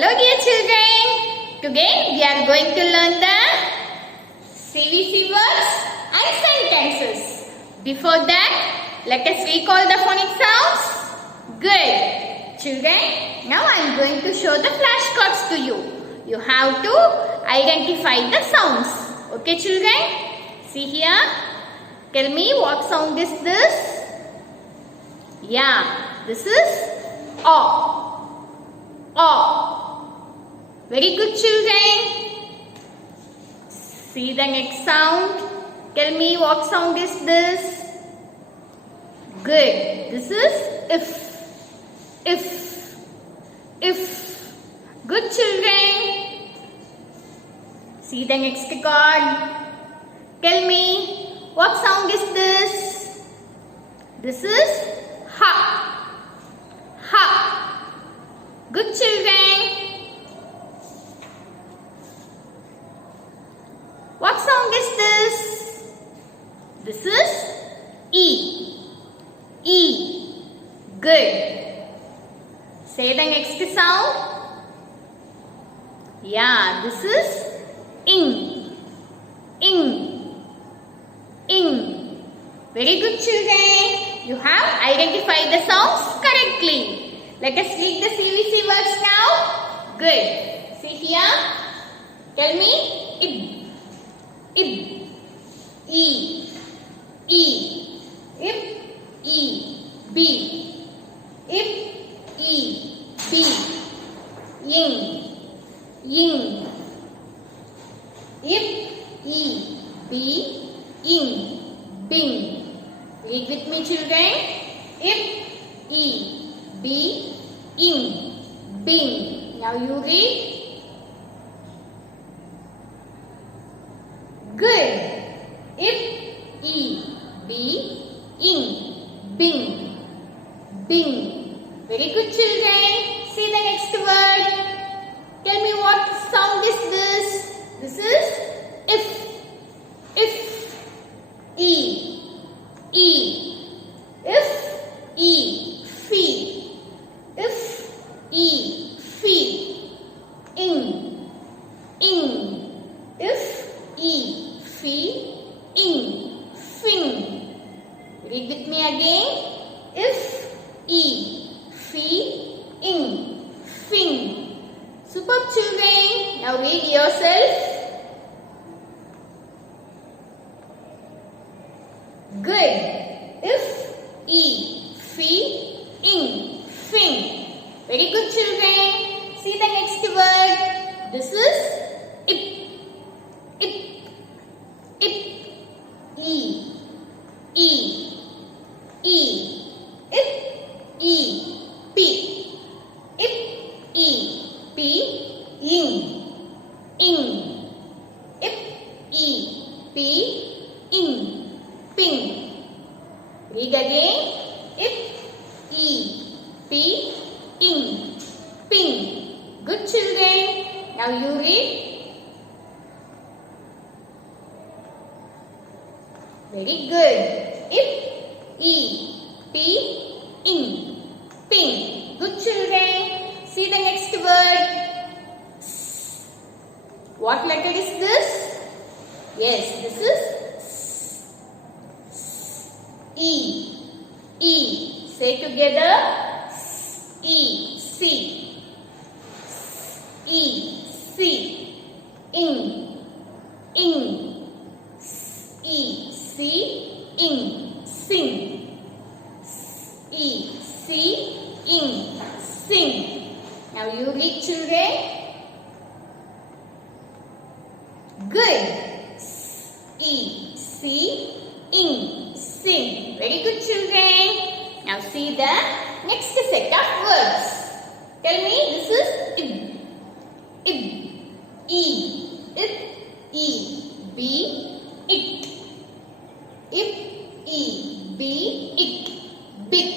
Hello dear children, today we are going to learn the CVC words and sentences. Before that, let us recall the phonic sounds. Good. Children, now I am going to show the flashcards to you. You have to identify the sounds. Okay children? See here. Tell me what sound is this? Yeah, this is O. O. Very good children. See the next sound. Tell me what sound is this? Good. This is if. If. Good children. See the next card. Tell me what sound is this? This is ha. Ha. Good children. What sound is this? This is E. E. Good. Say the next sound. Yeah, this is ing. Ing. Ing. Very good children. You have identified the sounds correctly. Let us read the CVC words now. Good. See here. Tell me ib. Ib. E. E. Ib. E. B. Ib. E. B. Ying. Ying. Ib. E. B. Ying. Bing. Read with me children. Ib. E. B. Ying. Bing. Now you read. Good. Ib. E. B. Ying. Bing. Bing. Very good children. See the next word. Tell me what sound is this? This is if. If. E. E. If. E. Fee. If. E. Fee. Ing. Ing. If. E. Fee. Ing. Fing. Read with me again. If. E. Fee. Ing. Fing. Superb children. Now read yourself. Good. If. E. Fee. Ing. Fing. Very good children. See the next word. This is ip. Ip. Ip. E. E. E. Ip. E. P. Ip. E. P. Ing. Ing. Ip. E. P. Ing. Ping. Read again. Ip. E. P. Ing. Ping. Good children. Now you read. Very good. Ip. E. P. Ing. Ping. Good children. See the next word. S. What letter is this? Yes, this is S. E. E. Say together. S. E. C. S. E. C. Ing. Ing. S. E. C. Ing. Sing. S. E. C. Ing. Sing. Now you read children. Good. S. E. C. Ing. Sing. Very good children. Now see the next set of words. Tell me this is ib. Ib. E. Ib. E. B. It. Ib. E. B. It. Bit.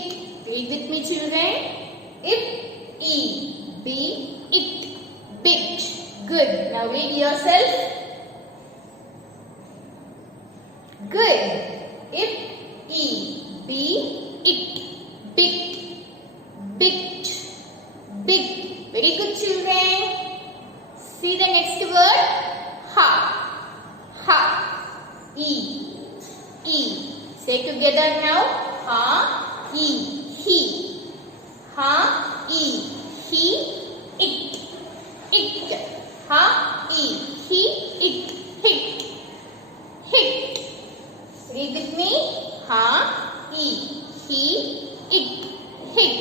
Read with me children. Ib. E. B. It. Bit. Good. Now read yourself. Good. Ib. E. B. It. Bit. Bit. Big. Very good children. now. Ha, he, he. Ha, he, it, it. Ha, he, it, hit. Read with me. Ha, he, it, hit.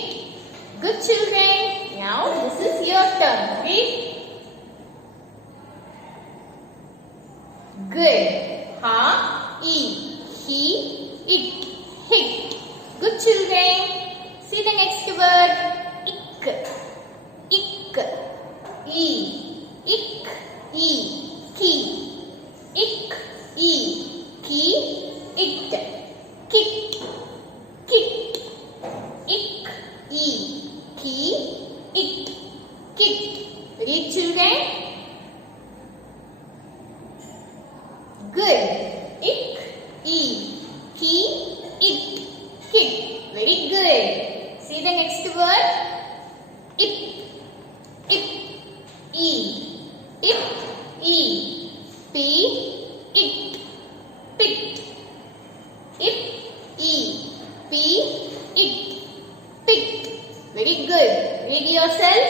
Good children. Now this is your turn. Read. Good. Ha, he, it, hit. Good children. See the next word. Ik, ik, e, ik, key, ik, key, it, kick, kick, ik, key, it, kick. Read children. Good. Ik, key, it, kick. Very good. See the next word. Ip, ip, e, ip, p, it, pit. Ip, p, it, pit. Very good. Read yourself.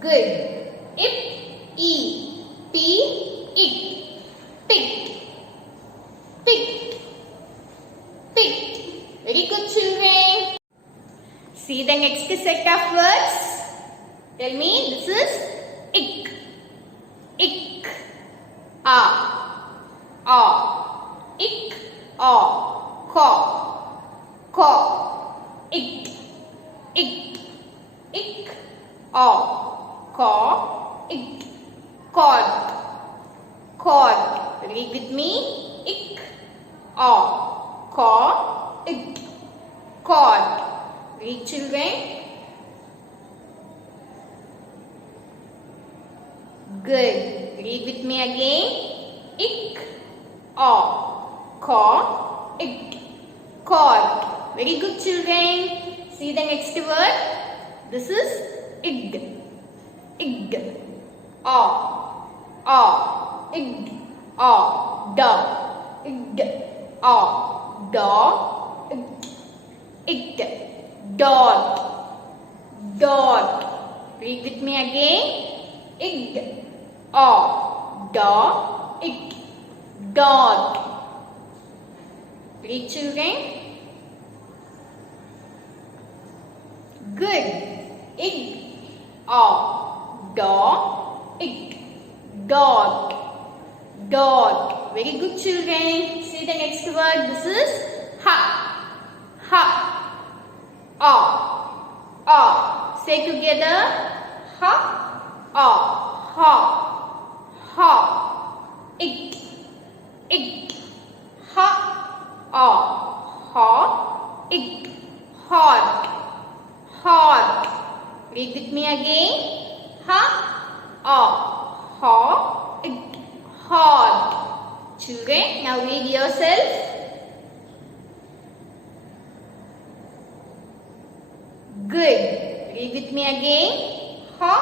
Good. Ip, p, it, pit, pit, pit. Very good children. See the next set of words. Tell me, this is ik, ik, a, ik, ko, it, ik, ko, it, cord. Read with me. Ik, ko, it, cord. Read children. Good. Read with me again. Ik, ko, it, cord. Very good children. See the next word. This is ig, ig, ig, dog, ig, dog, it, dog, dog. Read with me again. Ig, dog, it, dog. Read children. Good. Ig, dog, it, dog, dog. Very good children. See the next word. This is ha, say together. Ha, it, ha, it, hot. Read with me again. Ha, it, hot. Children, now read yourself. Good. Read with me again. Ha,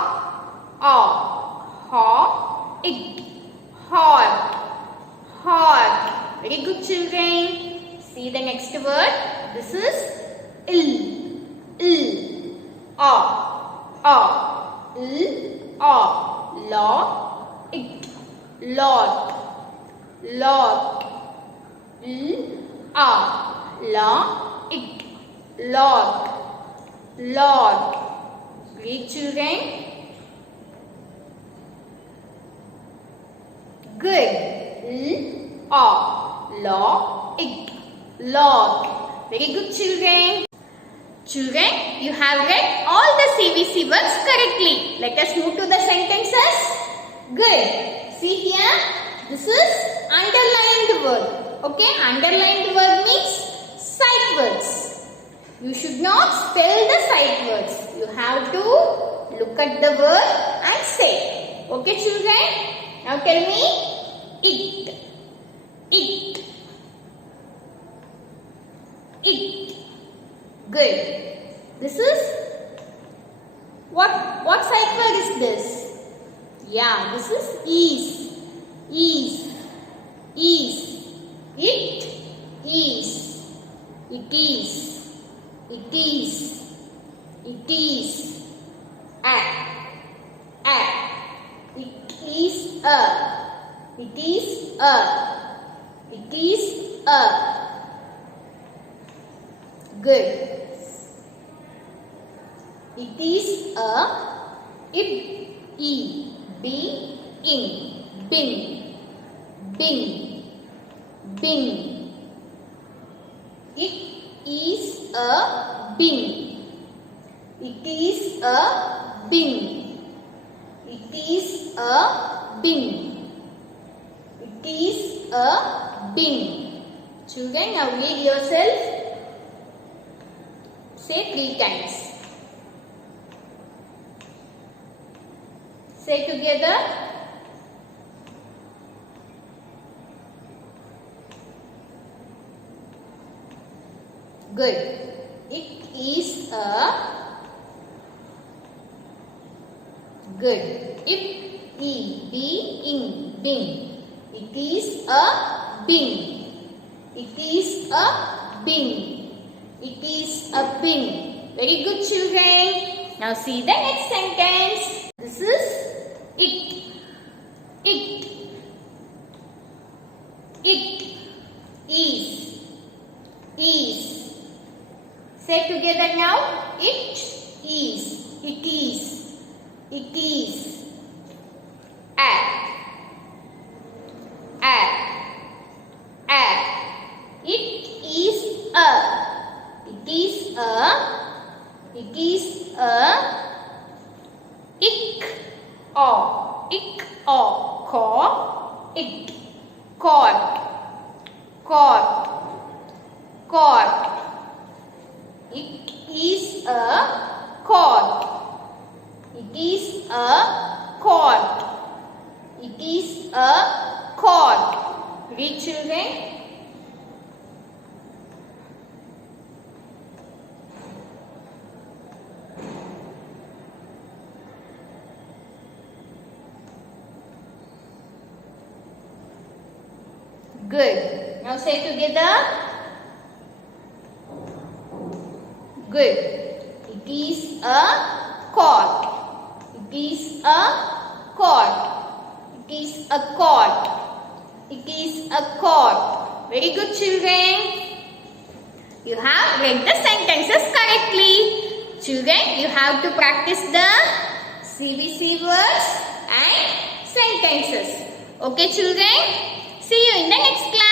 it, hot. Very good children. See the next word. This is ill, law, it, lot, law, it, lot. Read children. Good. Law, it, lot. Very good children. Children, you have read all the CVC words correctly. Let us move to the sentences. Good. See here, this is underlined word. Okay, underlined word means sight words. You should not spell the sight words. You have to look at the word and say. Okay, children? Now tell me, it. Good. This is what sight word is this? Yeah, this is ease. It is. It is. It is. A. A. It is a. It is a. It is a. Good. It is a. It. E. B. In. Bin. Bin. Bin. It is a bin. It is a bin. It is a bin. It is a bin. Children, now read yourself. Say 3 times. Say together. Good. It is a. Good. It. E. B. In. Bin. It is a bin. It is a bin. It is a bin. Very good, children. Now see the next sentence. This is it. It. It is. Is. Say together now. It is. It is. It is. A. A. A. It is a. It is a. It is a. Ik. O. Ik. O. Ko. Ik. Caught. Caught. Caught. It is a caught. It is a caught. It is a caught. Read, children. Good. Now say together. Good. It is a caught. It is a caught. It is a caught. It is a caught. Very good, children. You have read the sentences correctly. Children, you have to practice the CVC words and sentences. Okay, children? See you in the next class.